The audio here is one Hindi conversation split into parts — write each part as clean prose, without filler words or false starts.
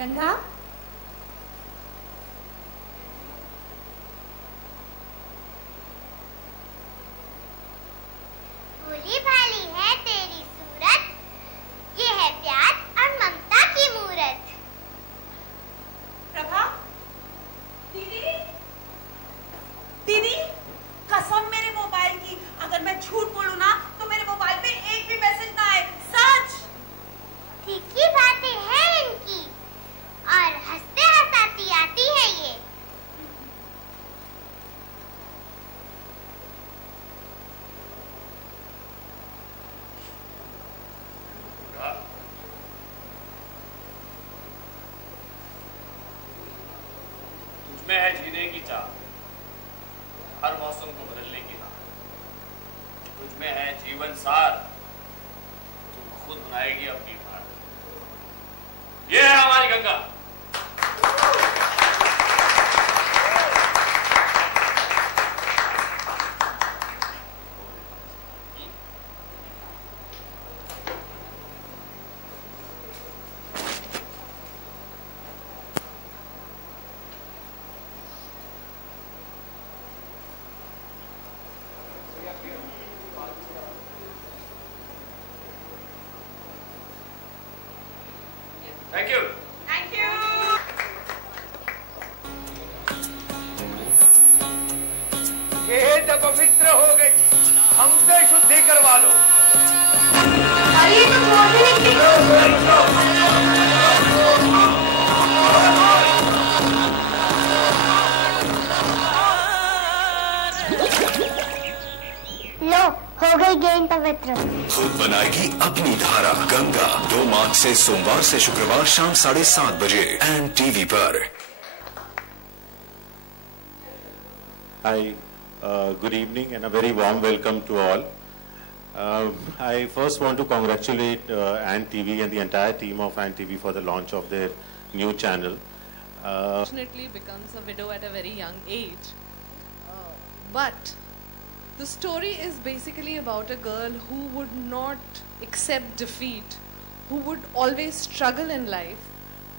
गंगा, भोली भाली है तेरी सूरत, ये है प्यार और ममता की मूरत। प्रभा, दीदी, दीदी, कसम मेरे मोबाइल की, अगर मैं झूठ बोलूं ना तो मेरे मोबाइल पे एक भी मैसेज ना आए, सच। तीखी बातें हैं इनकी और हंसते हंसाती आती है ये। तुझमें है जीने की चाह, हर मौसम को बदलने की राह। तुझमें है जीवन सार, तू खुद बनाएगी अपनी बात। ये है हमारी Ganga. Thank you. Thank you. ये जब पवित्र हो गई, हमसे शुद्धि करवा लो। अरे तो लो, हो गई गेंद पवित्र। खुद बनाएगी अपनी धारा। गंगा 2 मार्च से सोमवार से शुक्रवार शाम 7:30 बजे NTV पर। Hi, good evening and a very warm welcome to all. I first want to congratulate NTV and the entire team of NTV for the launch of their new channel. Unfortunately becomes a widow at a very young age. But the story is basically about a girl who would not accept defeat, who would always struggle in life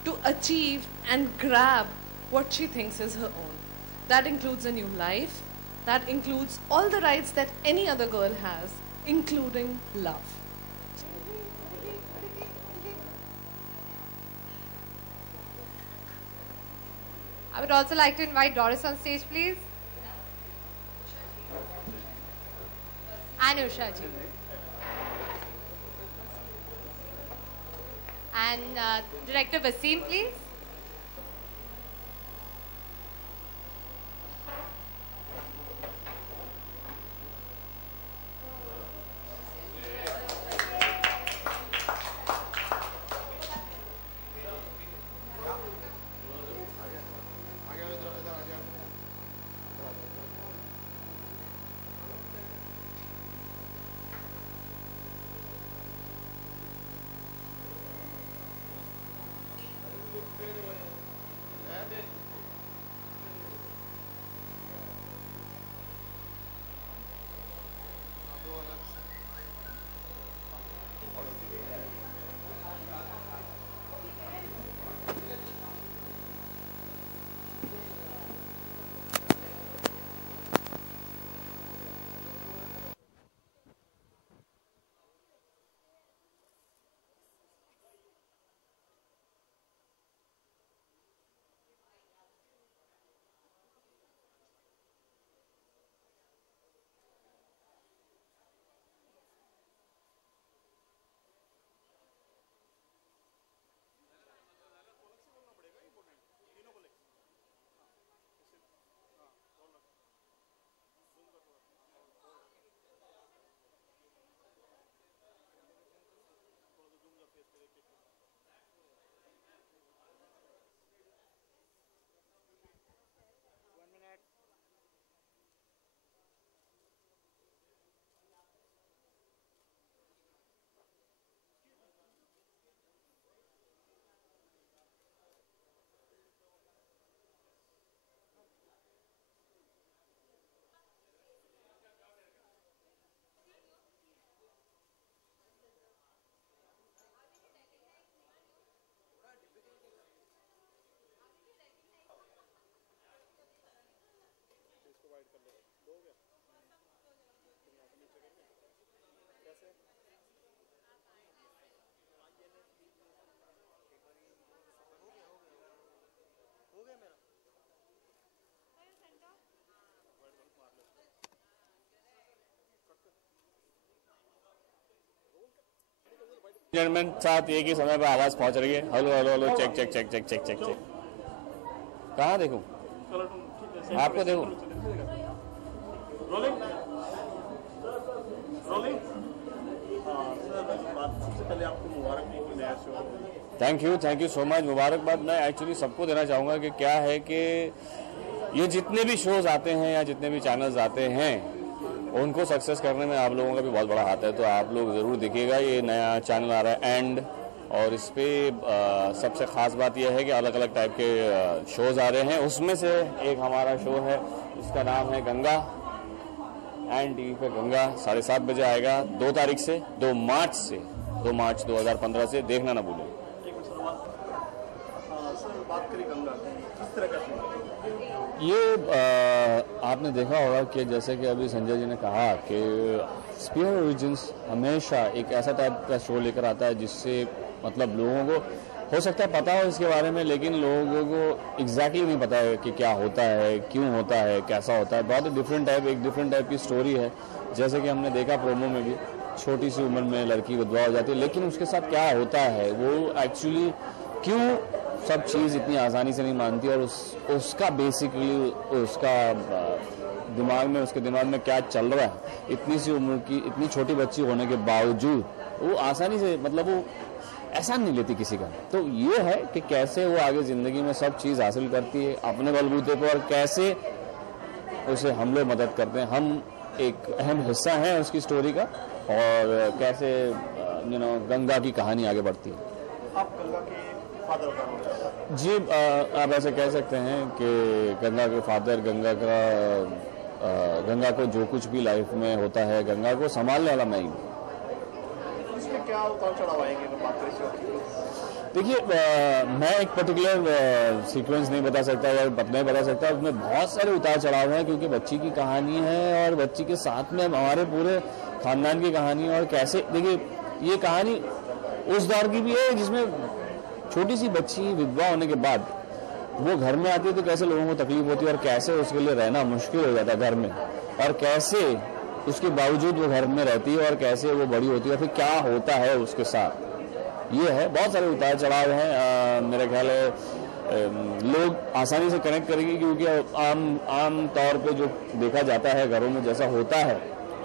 to achieve and grab what she thinks is her own. That includes a new life, that includes all the rights that any other girl has, including love. I would also like to invite Doris on stage, please. And Usha ji. And Director Wasim, please. Gentleman साथ एक ही समय पर आवाज पहुंच रही है। Hello hello hello, check check check check check check check. कहाँ देखूं? आपको देखूं? Rolling rolling. सबसे पहले आपको मुबारक नया show. Thank you so much. मुबारकबाद मैं एक्चुअली सबको देना चाहूँगा कि क्या है कि ये जितने भी शोज आते हैं या जितने भी चैनल्स आते हैं उनको सक्सेस करने में आप लोगों का भी बहुत बड़ा हाथ है। तो आप लोग ज़रूर देखिएगा, ये नया चैनल आ रहा है एंड, और इस पर सबसे ख़ास बात यह है कि अलग अलग टाइप के शोज़ आ रहे हैं। उसमें से एक हमारा शो है, उसका नाम है गंगा। एंड टीवी पे गंगा 7:30 बजे आएगा 2 तारीख से, 2 मार्च 2015 से। देखना ना भूलें। सर बात करें गंगा किस तरह का शो? ये आपने देखा होगा कि जैसे कि अभी संजय जी ने कहा कि स्पीयर ओरिजिन्स हमेशा एक ऐसा टाइप का शो लेकर आता है जिससे मतलब लोगों को हो सकता है पता हो इसके बारे में, लेकिन लोगों को एग्जैक्टली नहीं पता है कि क्या होता है, क्यों होता है, कैसा होता है। बहुत ही डिफरेंट टाइप की स्टोरी है। जैसे कि हमने देखा प्रोमो में भी, छोटी सी उम्र में लड़की विधवा हो जाती है, लेकिन उसके साथ क्या होता है, वो एक्चुअली क्यों सब चीज़ इतनी आसानी से नहीं मानती, और उसका बेसिकली उसका उसके दिमाग में क्या चल रहा है। इतनी सी उम्र की इतनी छोटी बच्ची होने के बावजूद वो आसानी से मतलब वो एहसान नहीं लेती किसी का। तो ये है कि कैसे वो आगे ज़िंदगी में सब चीज़ हासिल करती है अपने बलबूते पर, और कैसे उसे हम लोग मदद करते हैं। हम एक अहम हिस्सा हैं उसकी स्टोरी का, और कैसे गंगा की कहानी आगे बढ़ती है। आप गंगा के फादर का जी, आप ऐसे कह सकते हैं कि गंगा के फादर, गंगा को जो कुछ भी लाइफ में होता है, गंगा को संभालने वाला मैं ही हूँ। इसमें क्या उतार चढ़ाव आएंगे बात करें? देखिए, मैं एक पर्टिकुलर सीक्वेंस नहीं बता सकता या नहीं बता सकता। उसमें बहुत सारे उतार चढ़ाव हैं क्योंकि बच्ची की कहानी है और बच्ची के साथ में हमारे पूरे खानदान की कहानी है। और कैसे, देखिए, ये कहानी उस दौर की भी है जिसमें छोटी सी बच्ची विधवा होने के बाद वो घर में आती है तो कैसे लोगों को तकलीफ होती है, और कैसे उसके लिए रहना मुश्किल हो जाता है घर में, और कैसे उसके बावजूद वो घर में रहती है, और कैसे वो बड़ी होती है, फिर क्या होता है उसके साथ। ये है, बहुत सारे उतार चढ़ाव हैं। मेरा ख्याल है लोग आसानी से कनेक्ट करेंगे क्योंकि आम तौर पे जो देखा जाता है घरों में, जैसा होता है,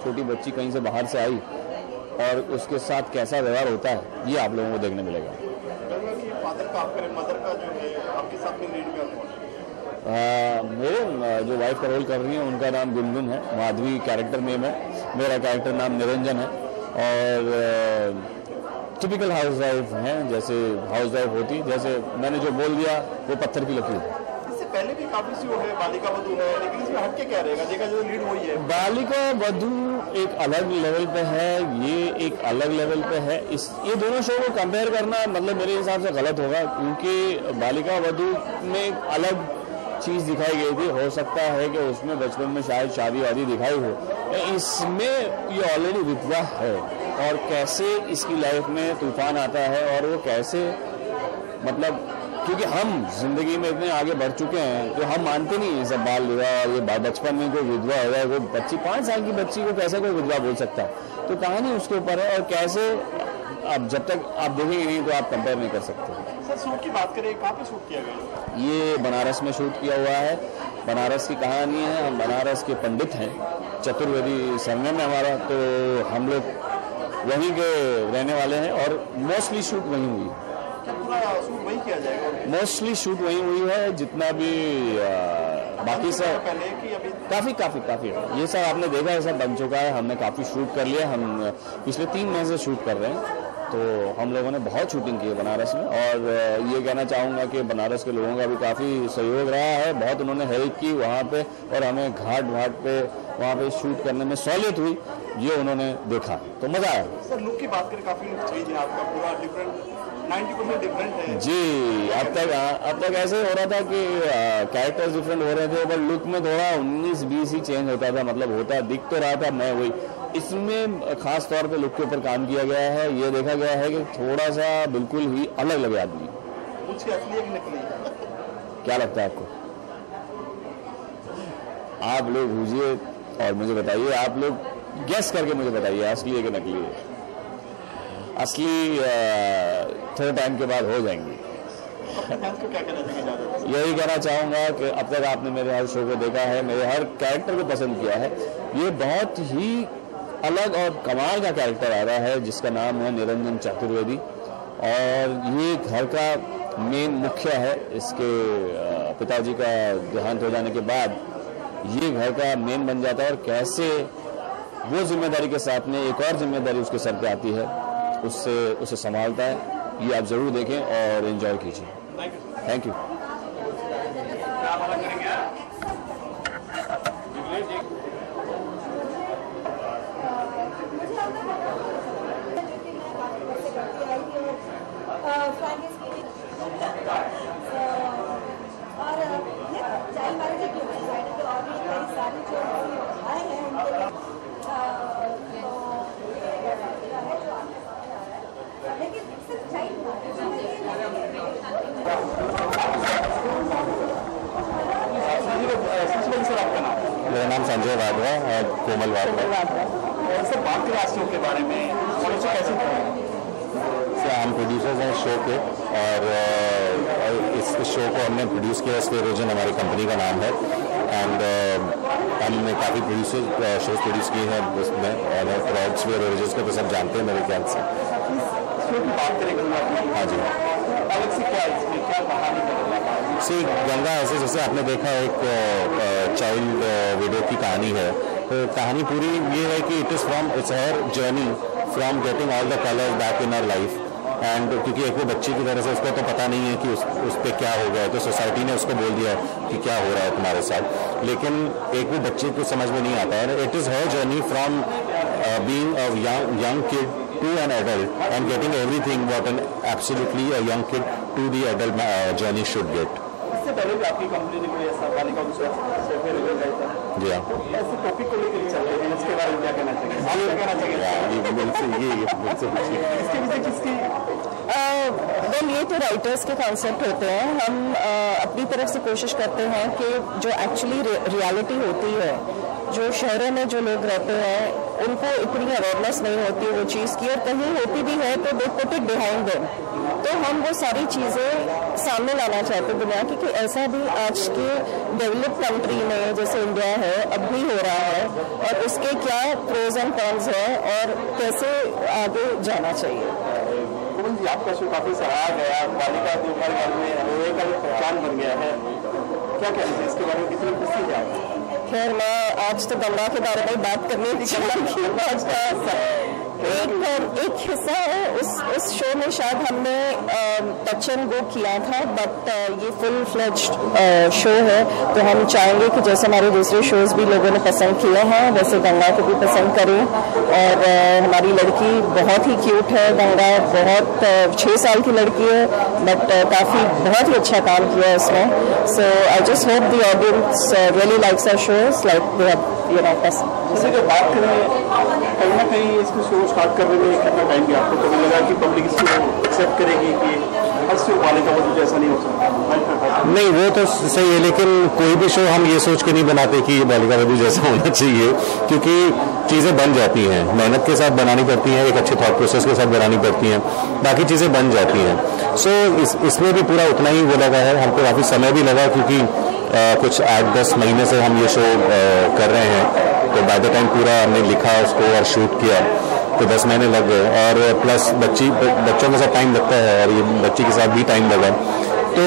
छोटी बच्ची कहीं से बाहर से आई और उसके साथ कैसा व्यवहार होता है, ये आप लोगों को देखने मिलेगा। फादर का आपके मदर का जो है आपके साथ में लीड में मेरे जो वाइफ का रोल कर रही हैं उनका नाम गुनगुन है, माधवी कैरेक्टर नेम है, मेरा कैरेक्टर नाम निरंजन है। और टिपिकल हाउस वाइफ हैं, जैसे हाउस वाइफ होती, जैसे मैंने जो बोल दिया वो पत्थर की लकीर। इससे पहले भी काफी सी है, बालिका वधू है, लेकिन इसमें हटके क्या रहेगा? देखा जो लीड वही है। बालिका वधू एक अलग लेवल पे है, ये एक अलग लेवल पे है। ये दोनों शो को कंपेयर करना मतलब मेरे हिसाब से गलत होगा, क्योंकि बालिका वधू में एक अलग चीज़ दिखाई गई थी। हो सकता है कि उसमें बचपन में शायद शादी वादी दिखाई हो, इसमें ये ऑलरेडी विधवा है, और कैसे इसकी लाइफ में तूफान आता है, और वो कैसे मतलब, क्योंकि हम जिंदगी में इतने आगे बढ़ चुके हैं तो हम मानते नहीं है सब बाल विवाह, और ये बचपन में कोई विधवा हो जाए, वो बच्ची 5 साल की बच्ची को कैसे कोई विधवा बोल सकता है। तो कहानी उसके ऊपर है, और कैसे अब जब तक आप देखेंगे नहीं तो आप कंपेयर नहीं कर सकते। सर शूट की बात करें, कहाँ पे शूट किया गया? ये बनारस में शूट किया हुआ है। बनारस की कहानी है, हम बनारस के पंडित हैं, चतुर्वेदी सरनेम है हमारा, तो हम लोग वहीं के रहने वाले हैं, और मोस्टली शूट वहीं हुई है। पूरा शूट वहीं किया जाएगा? मोस्टली शूट वहीं हुई है, जितना भी बाकी सब पहले की अभी काफी ये सब आपने देखा है, सब बन चुका है। हमने काफी शूट कर लिया, हम पिछले 3 महीने से शूट कर रहे हैं, तो हम लोगों ने बहुत शूटिंग की है बनारस में। और ये कहना चाहूँगा कि बनारस के लोगों का भी काफ़ी सहयोग रहा है, बहुत उन्होंने हेल्प की वहाँ पे, और हमें घाट पे वहाँ पे शूट करने में सहूलियत हुई, ये उन्होंने देखा, तो मज़ा आया। सर लुक की बात करें, काफ़ी लुक चेंज है आपका, पूरा डिफरेंट 90% डिफरेंट है जी। अब तक ऐसे हो रहा था कि कैरेक्टर्स डिफरेंट हो रहे थे, पर लुक में थोड़ा 19-20 ही चेंज होता था, मतलब होता दिख तो रहा था मैं वही। इसमें खास तौर पे लुक के ऊपर काम किया गया है, ये देखा गया है कि थोड़ा सा बिल्कुल ही अलग लगे आदमी। उसकी असली है कि नकली? क्या लगता है आपको? आप लोग पूछिए और मुझे बताइए, आप लोग गेस करके मुझे बताइए असली है कि नकली है। असली थोड़े टाइम के बाद हो जाएंगी। को क्या कहना चाहिए? यही कहना चाहूँगा कि अब तक आपने मेरे हर शो को देखा है, मेरे हर कैरेक्टर को पसंद किया है। ये बहुत ही अलग और कमाल का कैरेक्टर आ रहा है जिसका नाम है निरंजन चतुर्वेदी, और ये घर का मेन मुखिया है। इसके पिताजी का देहांत हो जाने के बाद ये घर का मेन बन जाता है, और कैसे वो जिम्मेदारी के साथ में एक और जिम्मेदारी उसके सर पे आती है, उसे संभालता है। ये आप जरूर देखें और एंजॉय कीजिए। Thank you. मेरा नाम संजय वाधवा और कोमल वाधवा। सर बात करें आज शो के बारे में, कैसे हम प्रोड्यूसर्स हैं शो के, और इस शो को हमने प्रोड्यूस किया। स्फीयर विजन हमारी कंपनी का नाम है, एंड हमने काफ़ी शोज प्रोड्यूस किए हैं उसमें, और स्फीयर विजन को तो सब जानते हैं मेरे ख्याल से। शो की बात करें हाँ जी। अलग से क्या इसमें क्या कहानी है? सी गंगा ऐसे जैसे आपने देखा एक चाइल्ड विडो की कहानी है, तो कहानी पूरी ये है कि it's her journey from getting all the colours back in our life, and क्योंकि एक वो बच्ची की तरह से उसको तो पता नहीं है कि उस पर क्या हो गया, तो सोसाइटी ने उसको बोल दिया कि क्या हो रहा है तुम्हारे साथ, लेकिन एक वो बच्चे को समझ में नहीं आता है। It is her journey from being a young kid to an adult and getting everything what an absolutely a young kid to the adult journey should get. इससे पहले भी आपकी कंपनी ने कोई ऐसा बालिका जी हाँ, ऐसे टॉपिक को लेकर चल रहे हैं, इसके बारे में क्या कहना चाहिए? क्या कहना चाहिए इसके पीछे किसकी? वेल, ये तो राइटर्स के कॉन्सेप्ट होते हैं। हम अपनी तरफ से कोशिश करते हैं कि जो एक्चुअली रियलिटी होती है, जो शहरों में जो लोग रहते हैं उनको इतनी अवेयरनेस नहीं होती वो चीज़ की, और कहीं होती भी है तो they put it behind them. तो हम वो सारी चीज़ें सामने लाना चाहते हैं दुनिया की, कि ऐसा भी आज के डेवलप्ड कंट्री में जैसे इंडिया है अब भी हो रहा है, और उसके क्या प्रोज एंड कॉन्स हैं और कैसे आगे जाना चाहिए। कोमल जी, आपका शो काफ़ी सराहा गया, बालिका दोपहर घर में एक अलग पहचान बन गया है, क्या कहना चाहिए इसके बारे में? कितनी खुशी है? खैर, मैं आज तो गंगा के बारे में बात करने की एक हिस्सा है उस शो में शायद हमने टच एंड गो किया था, बट ये फुल फ्लेज्ड शो है, तो हम चाहेंगे कि जैसे हमारे दूसरे शोज भी लोगों ने पसंद किए हैं वैसे गंगा को भी पसंद करें। और हमारी लड़की बहुत ही क्यूट है, गंगा बहुत 6 साल की लड़की है, बट काफ़ी बहुत ही अच्छा काम किया है उसमें। So I just hope the audience really likes our shows like they have पसंद। जैसे कि बात करें, कहीं ना कहीं इसको शो स्टार्ट करने में कितना टाइम गया आपको? कभी लगा कि पब्लिक इसको एक्सेप्ट करेगी कि हर शो बालिका वधू जैसा नहीं हो सकता? नहीं, वो तो सही है, लेकिन कोई भी शो हम ये सोच के नहीं बनाते कि ये बालिका वधू जैसा होना चाहिए, क्योंकि चीज़ें बन जाती हैं, मेहनत के साथ बनानी पड़ती हैं, एक अच्छे थॉट प्रोसेस के साथ बनानी पड़ती हैं, बाकी चीज़ें बन जाती हैं। सो इसमें भी पूरा उतना ही वो लगा है, हमको काफ़ी समय भी लगा, क्योंकि कुछ 8-10 महीने से हम ये शो कर रहे हैं, तो बाय द टाइम पूरा हमने लिखा उसको और शूट किया तो 10 महीने लग गए, और प्लस बच्चों के साथ टाइम लगता है, और ये बच्ची के साथ भी टाइम लगा। तो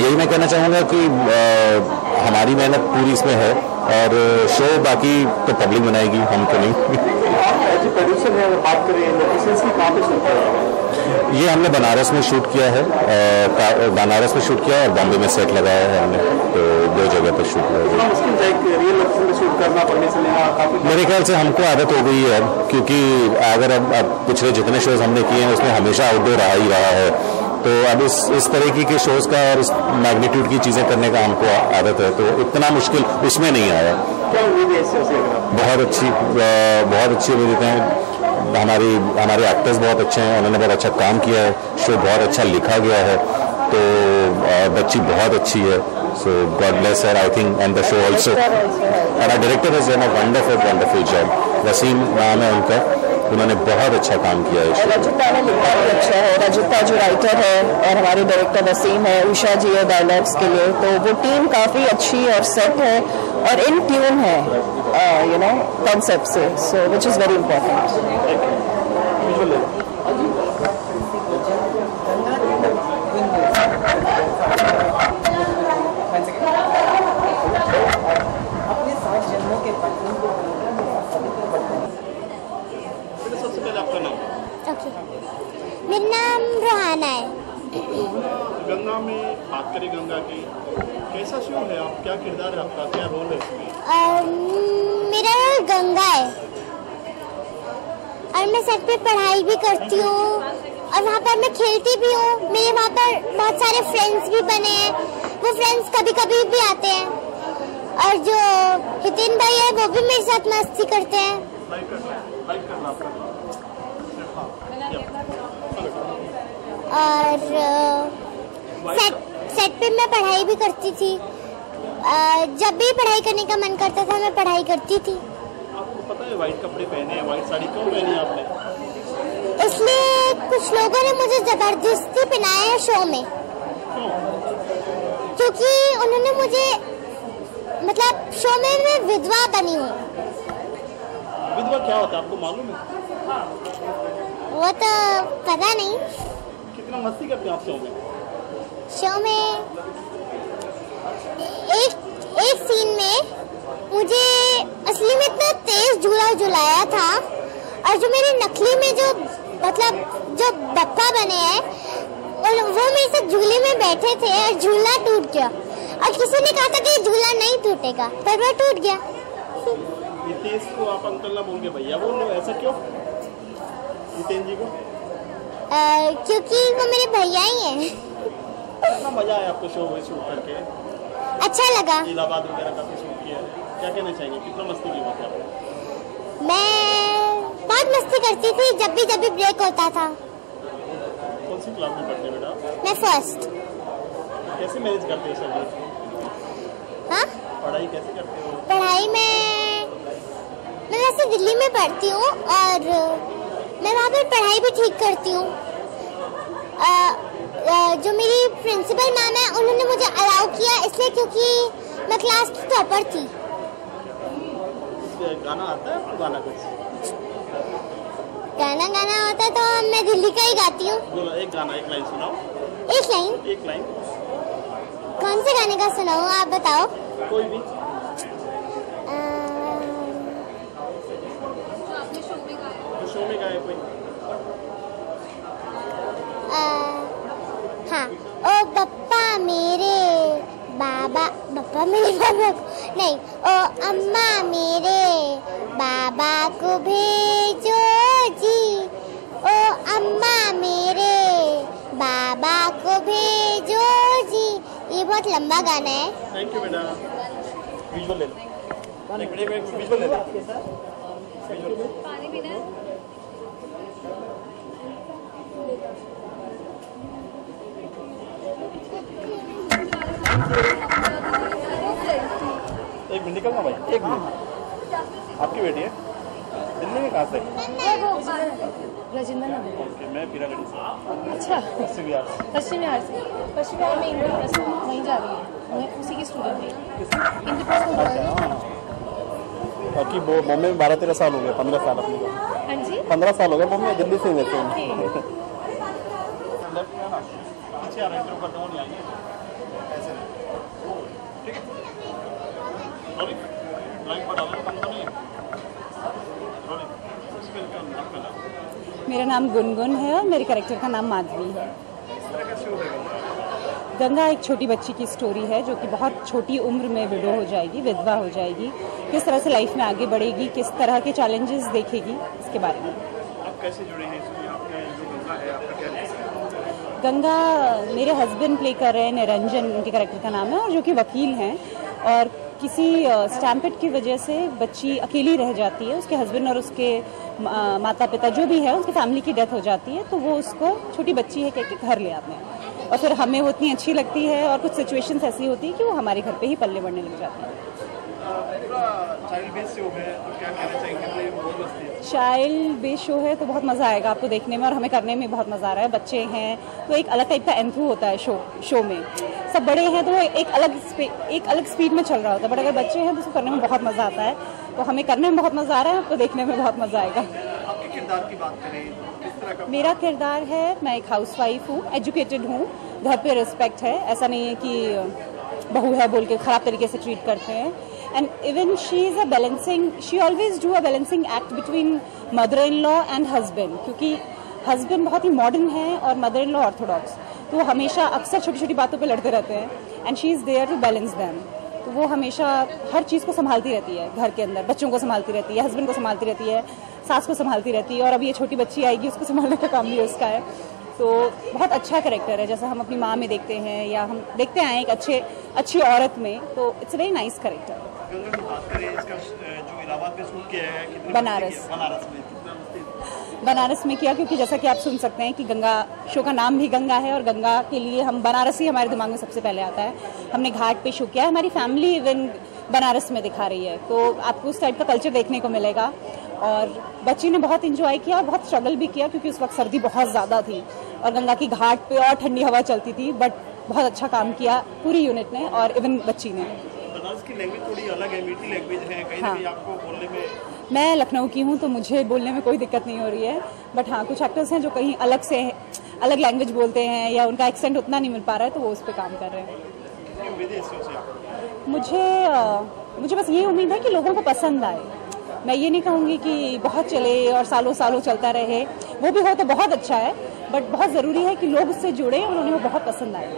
यही मैं कहना चाहूँगा कि हमारी मेहनत पूरी इसमें है, और शो बाकी तो पब्लिक बनाएगी, हम तो नहीं। प्रोड्यूसर है, अगर बात करें लोकेशंस की, कहाँ पे शूट किया? ये हमने बनारस में शूट किया है, बनारस में शूट किया और बॉम्बे में सेट लगाया है हमने, तो 2 जगह पर शूट किया है। रियल लोकेशन पे शूट करना, परमिशन लेना काफी? मेरे ख्याल से हमको आदत हो गई है अब, क्योंकि अगर अब पिछले जितने शोज हमने किए हैं उसमें हमेशा आउटडोर रहा ही रहा है, तो अब इस तरीके के शोज का और इस मैग्नीट्यूड की चीजें करने का हमको आदत है, तो इतना मुश्किल उसमें नहीं आया। क्या उम्मीद है इससे? बहुत अच्छी उम्मीदें हैं। हमारे एक्टर्स बहुत अच्छे हैं, उन्होंने बहुत अच्छा काम किया है, शो बहुत अच्छा लिखा गया है, तो बच्ची बहुत अच्छी है, so God bless her I think and the show also, and our director has done a wonderful job. Waseem नाम है उनका, उन्होंने बहुत अच्छा काम किया है। रजिता ने लिखा भी अच्छा है, रजिता जो राइटर है और हमारे डायरेक्टर वसीम है, उषा जी है डायलॉग्स के लिए, तो वो टीम काफ़ी अच्छी और सेट है और इन ट्यून है कॉन्सेप्ट से, सो विच इज़ वेरी इंपॉर्टेंट। मेरा नाम रोहाना है। गंगा में बात करें, गंगा की कैसा शो है, आप क्या किरदार है आपका, क्या रोल है इसमें? मेरा रोल गंगा है और मैं सेट पे पढ़ाई भी करती हूँ और वहाँ पर मैं खेलती भी हूँ। मेरे वहाँ पर बहुत सारे फ्रेंड्स भी बने हैं, वो फ्रेंड्स कभी कभी भी आते हैं और जो हितिन भाई है वो भी मेरे साथ मस्ती करते हैं। और सेट पे मैं पढ़ाई भी करती थी, जब भी पढ़ाई करने का मन करता था मैं पढ़ाई करती थी। आपको पता है व्हाइट कपड़े पहने हैं, व्हाइट साड़ी क्यों पहनी आपने? इसलिए कुछ लोगों ने मुझे जबरदस्ती पहनाया है शो में, क्योंकि उन्होंने मुझे मतलब शो में मैं विधवा बनी हूँ। विधवा क्या होता है आपको मालूम है? वो तो पता नहीं। कितना मस्ती करते हैं आप शो में? शो में एक सीन में मुझे असली में इतना तेज झूला झुलाया था और जो मेरे नकली में जो बप्पा बने हैं और वो मेरे साथ झूले में बैठे थे और झूला टूट गया और किसी ने कहा था कि झूला नहीं टूटेगा, पर वो टूट गया। हितेश को आप अंकल ना बोल के भैया बोल लो, ऐसा क्यों? हितेश जी को क्योंकि वो मेरे भैया ही हैं। कितना मजा आया आपको शो में शूट करके? अच्छा लगा। इलाहाबाद वगैरह काफी शूट किया है, क्या कहना चाहेंगे, कितना मस्ती की बात है आपको? मैं बहुत मस्ती करती थी जब भी ब्रेक होता था। कौन सी क्लास में पढ़ते बेटा? मैं फर्स्ट। कैसे मैनेज करते हो सब? हाँ, पढ़ाई कैसे करते हो? पढ़ाई मैं वैसे दिल्ली में पढ़ती हूँ और मैं वहाँ पर पढ़ाई भी ठीक करती हूँ। जो मेरी प्रिंसिपल मैम है उन्होंने मुझे अलाउ किया इसलिए क्योंकि मैं क्लास की टॉपर थी। गाना आता है आपको? गाना कुछ गाना होता है तो मैं दिल्ली का ही गाती हूँ। बोलो एक गाना, एक लाइन सुनाओ। एक लाइन? कौन से गाने का सुनाऊँ आप बताओ? कोई भी। शो में गाए कोई? हाँ, ओ बप्पा मेरे बाबा नहीं, ओ अम्मा मेरे बाबा को भेजो जी, ओ अम्मा मेरे बाबा को भेजो जी। ये बहुत लंबा गाना है। थैंक यू बेटा। विजुअल ले लो, एक विजुअल ले लो। पानी पीना है? एक मिनट निकलना भाई, एक मिनट। आपकी बेटी है? दिल्ली में कहाँ से? राजेंद्र नगर। ओके, मैं पीरागढ़ी से। अच्छा, पश्चिम बिहार से। पश्चिम बिहार में इंद्रप्रस्थ वहीं जा रही है, मैं उसी की स्टूडेंट हूँ। इंद्रप्रस्थ बाकी बॉम्बे में 12-13 साल हो गए, 15 साल अपने को। हाँ जी, 15 साल हो गए बॉम्बे, दिल्ली से वैसे मेरा नाम गुनगुन है और मेरे कैरेक्टर का नाम माधवी है। गंगा एक छोटी बच्ची की स्टोरी है जो कि बहुत छोटी उम्र में विडो हो जाएगी, विधवा हो जाएगी, किस तरह से लाइफ में आगे बढ़ेगी, किस तरह के चैलेंजेस देखेगी, इसके बारे में। आप कैसे जुड़े हैं इसमें? आपका जो गंगा है, आपका क्या है? गंगा मेरे हस्बैंड प्ले कर रहे हैं, निरंजन उनके कैरेक्टर का नाम है, और जो कि वकील हैं, और किसी स्टैम्पेड की वजह से बच्ची अकेली रह जाती है। उसके हस्बैंड और उसके माता पिता जो भी है, उसकी फैमिली की डेथ हो जाती है, तो वो उसको छोटी बच्ची है कह के घर ले आते हैं, और फिर हमें वो इतनी अच्छी लगती है, और कुछ सिचुएशंस ऐसी होती है कि वो हमारे घर पे ही पल्ले बढ़ने लग जाती है। चाइल्ड बेस्ड शो है, तो क्या कहना चाहेंगे? चाइल्ड बेस्ड शो है तो बहुत मज़ा आएगा आपको देखने में, और हमें करने में बहुत मज़ा आ रहा है। बच्चे हैं तो एक अलग टाइप का एंथू होता है शो में, सब बड़े हैं तो एक अलग स्पीड में चल रहा होता है, बट अगर बच्चे हैं तो उसको करने में बहुत मज़ा आता है। तो हमें करने में बहुत मज़ा आ रहा है, आपको देखने में बहुत मज़ा आएगा। आपके किरदार की बात करें, किस तरह का? मेरा किरदार है, मैं एक हाउसवाइफ हूँ, एजुकेटेड हूँ, घर पे रिस्पेक्ट है, ऐसा नहीं है कि बहू है बोल के ख़राब तरीके से ट्रीट करते हैं। And even she is a balancing, she always do a balancing act between mother in law and husband, क्योंकि हस्बैंड बहुत ही मॉडर्न है और मदर इन लॉ ऑर्थोडॉक्स, तो वो हमेशा अक्सर छोटी छोटी बातों पे लड़ते रहते हैं, and she is there to balance them. तो वो हमेशा हर चीज़ को संभालती रहती है, घर के अंदर बच्चों को संभालती रहती है, हस्बैंड को संभालती रहती है, सास को संभालती रहती है, और अब ये छोटी बच्ची आएगी उसको संभालने का काम भी उसका है। तो बहुत अच्छा कैरेक्टर है, जैसा हम अपनी माँ में देखते हैं या हम देखते आए एक अच्छी औरत में, तो it's very nice character. Ganga की बात करें, इसका जो इलाहाबाद में शूट किया है, कितनी बनारस में किया, क्योंकि जैसा कि आप सुन सकते हैं कि गंगा शो का नाम भी गंगा है, और गंगा के लिए हम बनारस ही हमारे दिमाग में सबसे पहले आता है। हमने घाट पे शो किया है, हमारी फैमिली इवन बनारस में दिखा रही है, तो आपको उस टाइप का कल्चर देखने को मिलेगा। और बच्ची ने बहुत इंजॉय किया और बहुत स्ट्रगल भी किया, क्योंकि उस वक्त सर्दी बहुत ज़्यादा थी और गंगा की घाट पे और ठंडी हवा चलती थी, बट बहुत अच्छा काम किया पूरी यूनिट ने और इवन बच्ची ने। बनारस की लैंग्वेज थोड़ी अलग है, मीठी लैंग्वेज है, कहीं ना कहीं आपको बोलने में? मैं लखनऊ की हूँ तो मुझे बोलने में कोई दिक्कत नहीं हो रही है, बट हाँ कुछ एक्टर्स हैं जो कहीं अलग लैंग्वेज बोलते हैं या उनका एक्सेंट उतना नहीं मिल पा रहा है, तो वो उस पर काम कर रहे हैं। मुझे बस ये उम्मीद है कि लोगों को पसंद आए। मैं ये नहीं कहूँगी कि बहुत चले और सालों सालों चलता रहे, वो भी हो तो बहुत अच्छा है, बट बहुत ज़रूरी है कि लोग उससे जुड़े और उन्हें वो बहुत पसंद आए।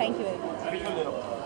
Thank you very much.